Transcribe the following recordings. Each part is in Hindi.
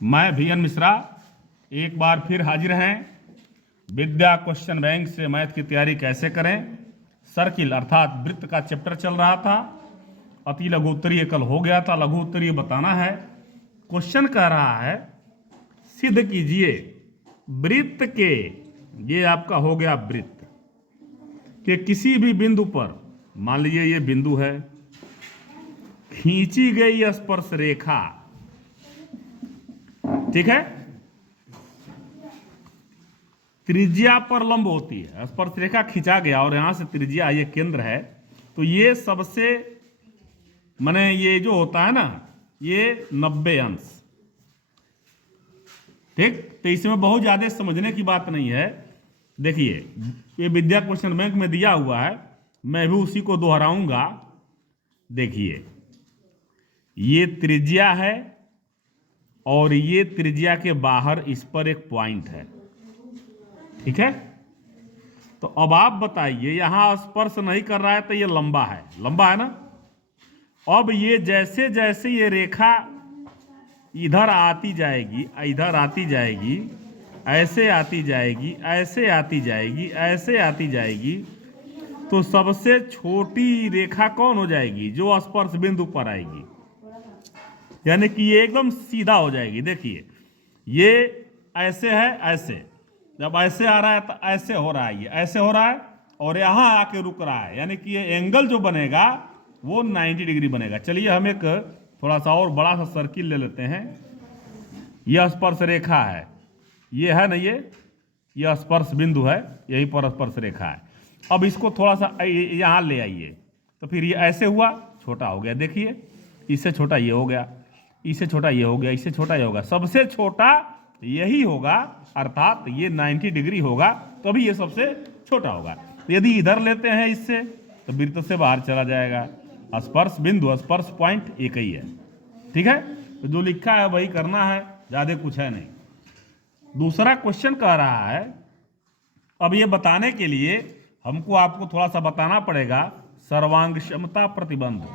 मैं VN मिश्रा एक बार फिर हाजिर हैं। विद्या क्वेश्चन बैंक से मैथ की तैयारी कैसे करें। सर्किल अर्थात वृत्त का चैप्टर चल रहा था। अति लघु उत्तरीय कल हो गया था, लघु उत्तरीय बताना है। क्वेश्चन कह रहा है सिद्ध कीजिए वृत्त के, ये आपका हो गया वृत्त के किसी भी बिंदु पर, मान लीजिए ये बिंदु है, खींची गई स्पर्श रेखा, ठीक है, त्रिज्या पर लंब होती है। स्पर्श रेखा खींचा गया और यहां से त्रिज्या ये केंद्र है, तो ये सबसे माने ये जो होता है ना, ये 90 अंश, ठीक। तो इसमें बहुत ज्यादा समझने की बात नहीं है। देखिए ये विद्या क्वेश्चन बैंक में दिया हुआ है, मैं भी उसी को दोहराऊंगा। देखिए ये त्रिज्या है और ये त्रिज्या के बाहर इस पर एक पॉइंट है, ठीक है। तो अब आप बताइए यहां स्पर्श नहीं कर रहा है तो ये लंबा है, लंबा है ना। अब ये जैसे जैसे ये रेखा इधर आती जाएगी, इधर आती जाएगी, ऐसे आती जाएगी, ऐसे आती जाएगी, ऐसे आती जाएगी, तो सबसे छोटी रेखा कौन हो जाएगी? जो स्पर्श बिंदु पर आएगी, यानी कि ये एकदम सीधा हो जाएगी। देखिए ये ऐसे है, ऐसे जब ऐसे आ रहा है तो ऐसे हो रहा है, ये ऐसे हो रहा है और यहां आके रुक रहा है, यानी कि ये एंगल जो बनेगा वो 90 डिग्री बनेगा। चलिए हम एक थोड़ा सा और बड़ा सा सर्किल ले लेते हैं। यह स्पर्श रेखा है, ये है ना, ये स्पर्श बिंदु है, यहीं पर स्पर्श रेखा है। अब इसको थोड़ा सा यहां ले आइए, तो फिर ये ऐसे हुआ, छोटा हो गया। देखिए इससे छोटा ये हो गया, इससे छोटा ये हो गया, इससे छोटा ये होगा, सबसे छोटा यही होगा, अर्थात ये 90 डिग्री होगा, तो अभी ये सबसे छोटा होगा। तो यदि इधर लेते हैं इससे तो वृत्त से बाहर चला जाएगा। स्पर्श बिंदु, स्पर्श पॉइंट एक ही है, ठीक है। तो जो लिखा है वही करना है, ज्यादा कुछ है नहीं। दूसरा क्वेश्चन कह रहा है, अब ये बताने के लिए हमको आपको थोड़ा सा बताना पड़ेगा सर्वांग क्षमता प्रतिबंध,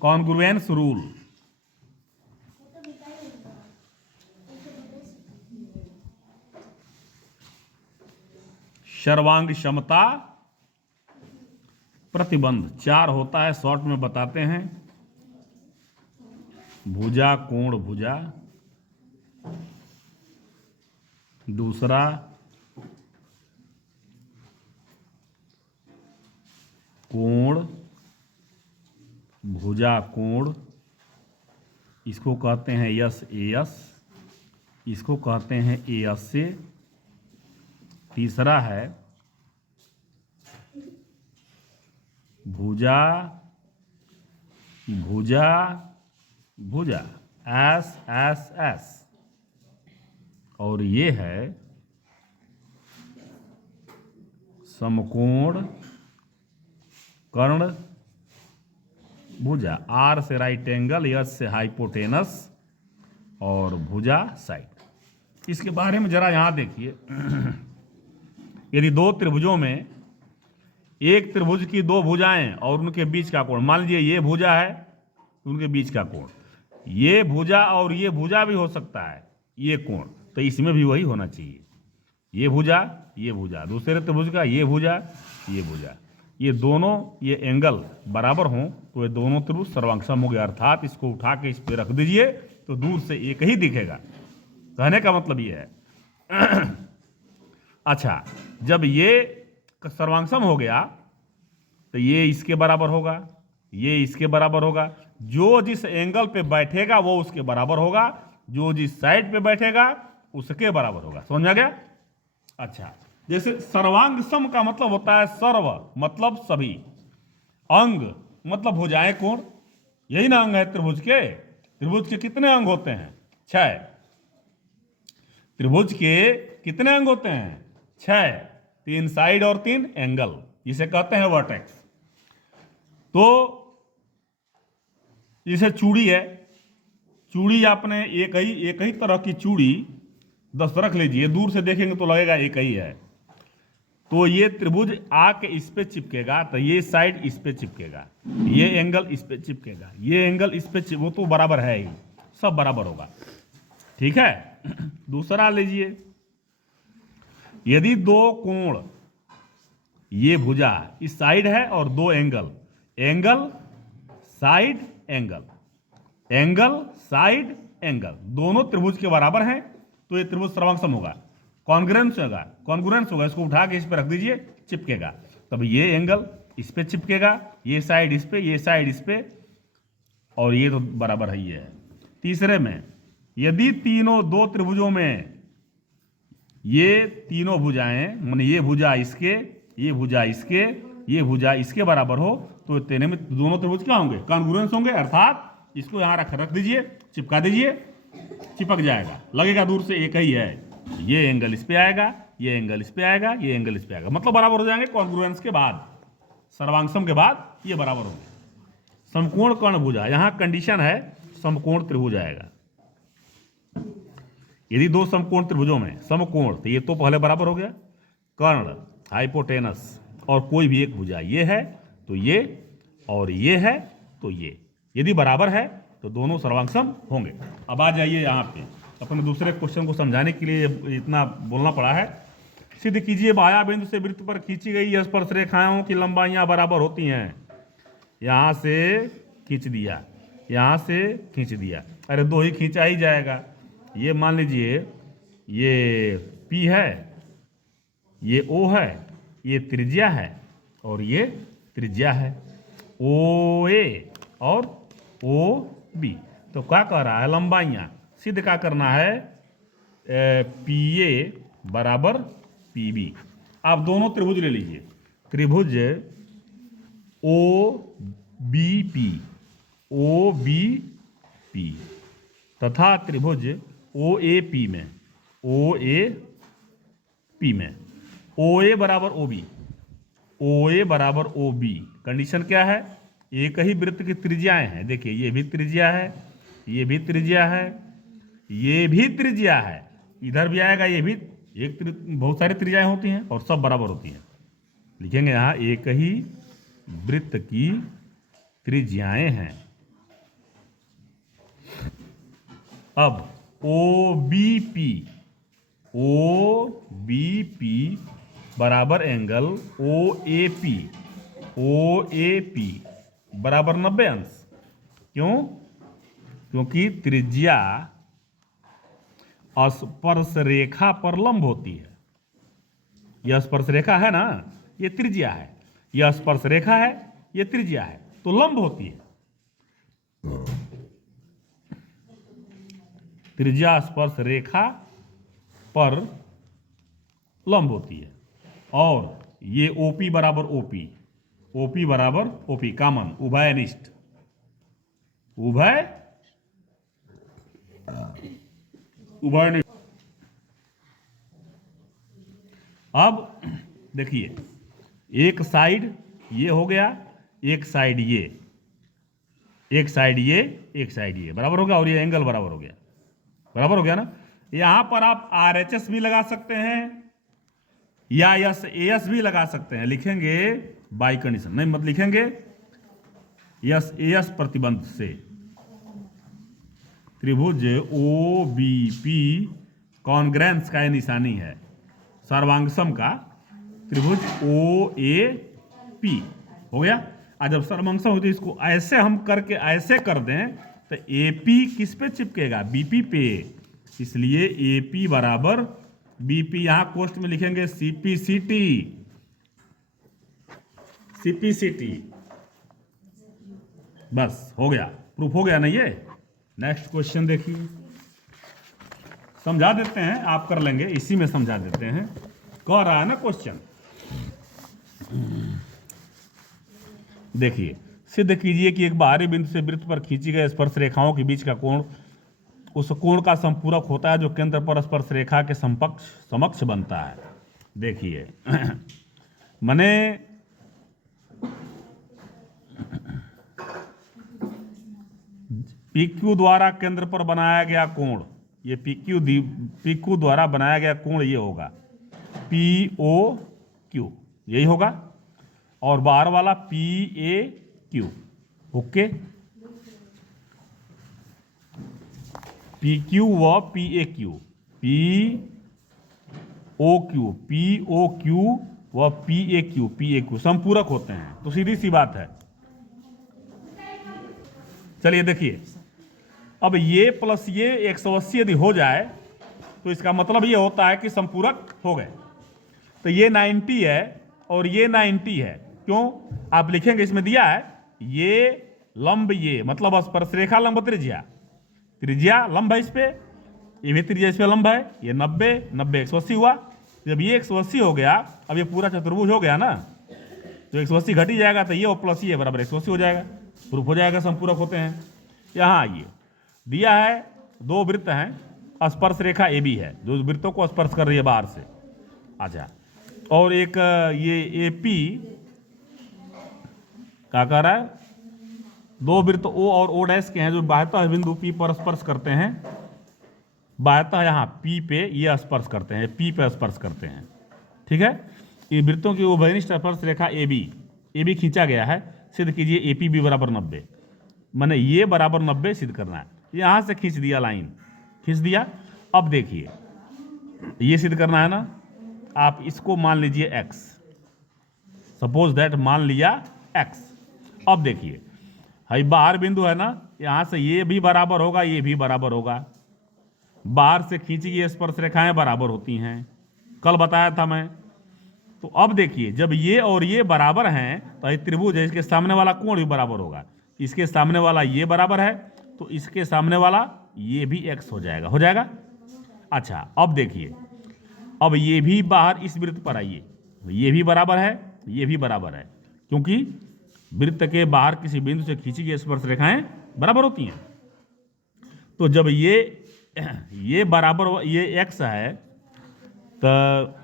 कॉन्ग्रुएंस रूल। सर्वांग क्षमता प्रतिबंध 4 होता है, शॉर्ट में बताते हैं। भुजा कोण भुजा, दूसरा कोण भुजा कोण, इसको कहते हैं यस एस, इसको कहते हैं एस से। तीसरा है भुजा भुजा भुजा, एस एस एस, और ये है समकोण कर्ण भुजा। आर से राइट एंगल, एस से हाइपोटेनस और भुजा साइड। इसके बारे में जरा यहां देखिए। यदि दो त्रिभुजों में एक त्रिभुज की दो भुजाएं और उनके बीच का कोण, मान लीजिए ये भुजा है, उनके बीच का कोण, ये भुजा और ये भुजा भी हो सकता है, ये कोण, तो इसमें भी वही होना चाहिए। ये भुजा दूसरे त्रिभुज का, ये भुजा ये भुजा, ये दोनों ये एंगल बराबर हों तो ये दोनों त्रिभुज सर्वांगसम हो गया। अर्थात इसको उठा के इस पे रख दीजिए तो दूर से एक ही दिखेगा। कहने का मतलब ये है। अच्छा, जब ये सर्वांगसम हो गया तो ये इसके बराबर होगा, ये इसके बराबर होगा, जो जिस एंगल पे बैठेगा वो उसके बराबर होगा, जो जिस साइड पे बैठेगा उसके बराबर होगा। समझ आ गया? अच्छा, जैसे सर्वांग सम का मतलब होता है सर्व मतलब सभी, अंग मतलब भुजाएं कोण, यही ना अंग है त्रिभुज के। त्रिभुज के कितने अंग होते हैं? 6। त्रिभुज के कितने अंग होते हैं? 6, 3 साइड और 3 एंगल, जिसे कहते हैं वर्टेक्स। तो जैसे चूड़ी है, चूड़ी आपने एक ही तरह की चूड़ी 10 रख लीजिए, दूर से देखेंगे तो लगेगा एक ही है। तो ये त्रिभुज आके इस पे चिपकेगा, तो ये साइड इस पे चिपकेगा, ये एंगल इस पे चिपकेगा, ये एंगल इस पे वो तो बराबर है ही, सब बराबर होगा, ठीक है। दूसरा लीजिए, यदि दो कोण, ये भुजा इस साइड है और दो angle, angle side angle, angle side angle, दोनों त्रिभुज के बराबर हैं, तो ये त्रिभुज सर्वांगसम होगा, कॉन्ग्रुएंस होगा, कॉन्ग्रुएंस होगा। इसको उठा के इस पे रख दीजिए, चिपकेगा। तब ये एंगल इस पे चिपकेगा, ये साइड इस पे, ये साइड इस पे, और ये तो बराबर है, ये है। तीसरे में, यदि तीनों दो त्रिभुजों में ये तीनों भुजाएं, माने ये भुजा इसके, ये भुजा इसके, ये भुजा इसके बराबर हो, तो तेने में दोनों त्रिभुज क्या होंगे, कॉन्ग्रुएंस होंगे। अर्थात इसको यहां रख दीजिए, चिपका दीजिए, चिपक जाएगा, लगेगा दूर से एक ही है। ये एंगल इस पे आएगा, ये एंगल इस पे आएगा, ये एंगल इस पे आएगा, मतलब बराबर हो जाएंगे। कॉन्ग्रुएंस के बाद, सर्वांगसम के बाद ये बराबर होंगे। समकोण कर्ण भुजा, यहां कंडीशन है समकोण त्रिभुज आएगा। यदि दो समकोण त्रिभुजों में समकोण, तो ये तो पहले बराबर हो गया, कर्ण हाइपोटेनस और कोई भी एक भुजा, ये है तो ये, और ये है तो ये, यदि बराबर है तो दोनों सर्वांगसम होंगे। अब आ जाइए यहाँ पे, अपने दूसरे क्वेश्चन को समझाने के लिए इतना बोलना पड़ा है। सिद्ध कीजिए बाया बिंदु से वृत्त पर खींची गई स्पर्श रेखाओं की लंबाइयां बराबर होती हैं। यहाँ से खींच दिया, यहाँ से खींच दिया, अरे दो ही खींचा ही जाएगा। ये मान लीजिए ये P है, ये O है, ये त्रिज्या है और ये त्रिज्या है, OA और OB। तो क्या कह रहा है, लंबाइयां सिद्ध क्या करना है, PA बराबर PB। आप दोनों त्रिभुज ले लीजिए, त्रिभुज OBP तथा त्रिभुज OAP में, OAP में OA बराबर OB, OA बराबर OB। कंडीशन क्या है, एक ही वृत्त की त्रिज्याएं हैं। देखिए ये भी त्रिज्या है, ये भी त्रिज्या है, ये भी त्रिज्या है, इधर भी आएगा, ये भी बहुत सारी त्रिज्याएं होती हैं और सब बराबर होती हैं। लिखेंगे यहाँ एक ही वृत्त की त्रिज्याएं हैं। अब OBP बराबर एंगल OAP बराबर 90 अंश। क्यों? क्योंकि त्रिज्या स्पर्श रेखा पर लंब होती है। यह स्पर्श रेखा है ना, ये त्रिज्या है, यह स्पर्श रेखा है, ये त्रिज्या है, तो लंब होती है। त्रिज्या स्पर्श रेखा पर लंब होती है। और ये OP बराबर OP, OP बराबर OP कॉमन, उभयनिष्ठ, उभयनिष्ठ। अब देखिए, एक साइड ये हो गया, एक साइड ये, एक साइड ये, एक साइड ये बराबर हो गया, और ये एंगल बराबर हो गया, बराबर हो गया ना। यहां पर आप RHS भी लगा सकते हैं या AS भी लगा सकते हैं। लिखेंगे बाई कंडीशन, नहीं मत लिखेंगे AS प्रतिबंध से। त्रिभुज OBP कॉन्ग्रेंस का निशानी है, सर्वांगसम का त्रिभुज OAP हो गया। आज जब सर्वांगसम हो तो इसको ऐसे हम करके ऐसे कर दें तो AP किस पे चिपकेगा, BP पे, इसलिए AP बराबर BP। यहां कोष्ट में लिखेंगे CPCT, बस हो गया, प्रूफ हो गया ना ये। नेक्स्ट क्वेश्चन देखिए, समझा देते हैं, आप कर लेंगे, इसी में समझा देते हैं। कह रहा है ना क्वेश्चन, देखिए, सिद्ध कीजिए कि एक बाहरी बिंदु से वृत्त पर खींची गई स्पर्श रेखाओं के बीच का कोण उस कोण का संपूरक होता है जो केंद्र पर स्पर्श रेखा के समक्ष बनता है। देखिए मने PQ द्वारा केंद्र पर बनाया गया कोण, ये PQ द्वारा बनाया गया कोण ये होगा POQ, यही होगा, और बाहर वाला PAQ। ओके, पी क्यू व P A Q, P O Q, P O Q व पी ए क्यू संपूरक होते हैं। तो सीधी सी बात है। चलिए देखिए, अब ये प्लस ये 180 यदि हो जाए तो इसका मतलब ये होता है कि संपूरक हो गए। तो ये 90 है और ये 90 है। क्यों? आप लिखेंगे, इसमें दिया है ये लंब, ये मतलब स्पर्शरेखा लंब त्रिज्या, त्रिज्या लंब है इस पे, ये भी त्रिज्या इस पे लंब है, ये 90 90 180 हुआ। जब ये 180 हो गया, अब ये पूरा चतुर्भुज हो गया ना, तो 180 घट ही जाएगा, तो ये और प्लस ये बराबर 180 हो जाएगा, प्रूफ हो जाएगा संपूरक होते हैं। यहाँ आइए, दिया है दो वृत्त हैं, स्पर्श रेखा ए बी है, जो वृत्तों को स्पर्श कर रही है बाहर से। अच्छा, और एक ये ए पी क्या कर रहा है, दो वृत्त ओ और ओ डैश के हैं जो बाह्यतः बिंदु पी पर स्पर्श करते हैं, बाह्यतः यहाँ पी पे ये स्पर्श करते हैं, पी पे स्पर्श करते हैं। ठीक है, ये वृत्तों की उभयनिष्ठ स्पर्श रेखा ए बी खींचा गया है। सिद्ध कीजिए ए पी बी बराबर 90, मैंने ये बराबर 90 सिद्ध करना है। यहाँ से खींच दिया, लाइन खींच दिया। अब देखिए, ये सिद्ध करना है ना, आप इसको मान लीजिए x, सपोज दैट मान लिया x। अब देखिए, हाई बाहर बिंदु है ना, यहाँ से ये भी बराबर होगा, ये भी बराबर होगा। बाहर से खींची गई स्पर्श रेखाएं बराबर होती हैं, कल बताया था मैं। तो अब देखिए, जब ये और ये बराबर हैं तो ये त्रिभुज है, इसके सामने वाला कोण भी बराबर होगा। इसके सामने वाला ये बराबर है, तो इसके सामने वाला ये भी x हो जाएगा, हो जाएगा। अच्छा, अब देखिए, अब ये भी बाहर इस वृत्त पर आइए, ये भी बराबर है, ये भी बराबर है, क्योंकि वृत्त के बाहर किसी बिंदु से खींची गई स्पर्श रेखाएं बराबर होती हैं। तो जब ये बराबर, ये x है, तो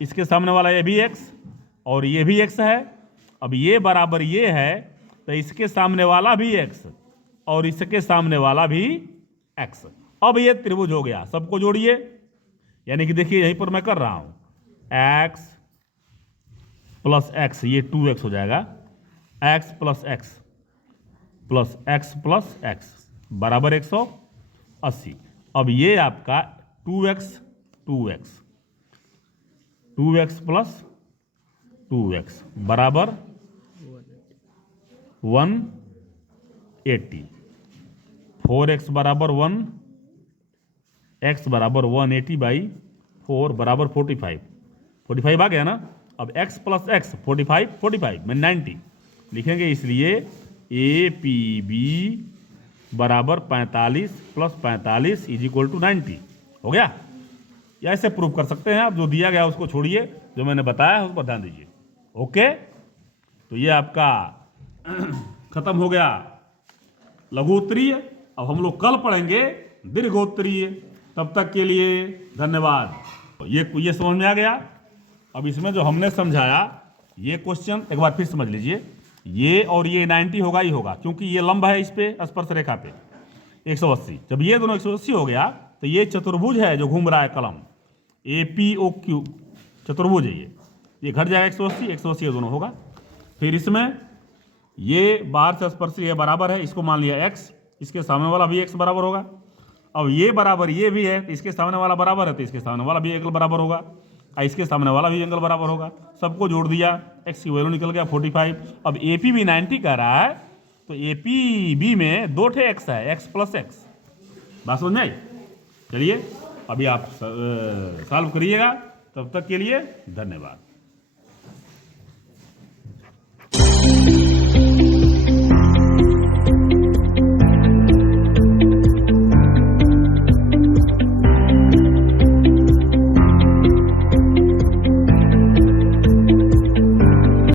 इसके सामने वाला ये भी x और ये भी x है। अब ये बराबर ये है, तो इसके सामने वाला भी x और इसके सामने वाला भी x। अब ये त्रिभुज हो गया। सबको जोड़िए, यानी कि देखिए यहीं पर मैं कर रहा हूं, x प्लस x, ये 2x हो जाएगा, x plus x plus x plus x बराबर 180। अब ये आपका 2x प्लस 2x बराबर 180, 4x बराबर 1, x बराबर 180 बाई 4 बराबर 45 आ गया ना। अब x प्लस x 45 में 90 लिखेंगे, इसलिए ए पी बी बराबर 45 प्लस 45 इज इक्वल टू 90 हो गया। या ऐसे प्रूव कर सकते हैं आप, जो दिया गया उसको छोड़िए, जो मैंने बताया उस पर ध्यान दीजिए। ओके, तो ये आपका खत्म हो गया लघुत्तरीय। अब हम लोग कल पढ़ेंगे दीर्घोत्तरीय। तब तक के लिए धन्यवाद। ये समझ में आ गया। अब इसमें जो हमने समझाया, ये क्वेश्चन एक बार फिर समझ लीजिए। ये और ये 90 होगा ही होगा, क्योंकि ये लंब है इस पे स्पर्श रेखा पे 180। जब ये दोनों 180 हो गया, तो ये चतुर्भुज है जो घूम रहा है कलम, APOQ चतुर्भुज है। ये घट जाएगा 180 ये दोनों होगा। फिर इसमें ये बाहर से स्पर्श ये बराबर है, इसको मान लिया x, इसके सामने वाला भी x बराबर होगा। अब ये बराबर ये भी है, तो इसके सामने वाला बराबर है, तो इसके सामने वाला भी एंगल बराबर होगा, और इसके सामने वाला भी एंगल बराबर होगा। सबको जोड़ दिया, x की वैल्यू निकल गया 45। अब AP भी 90 कह रहा है, तो APB में 2 ठे x है, x प्लस x। बात समझ में आई? चलिए अभी आप सॉल्व करिएगा। तब तक के लिए धन्यवाद।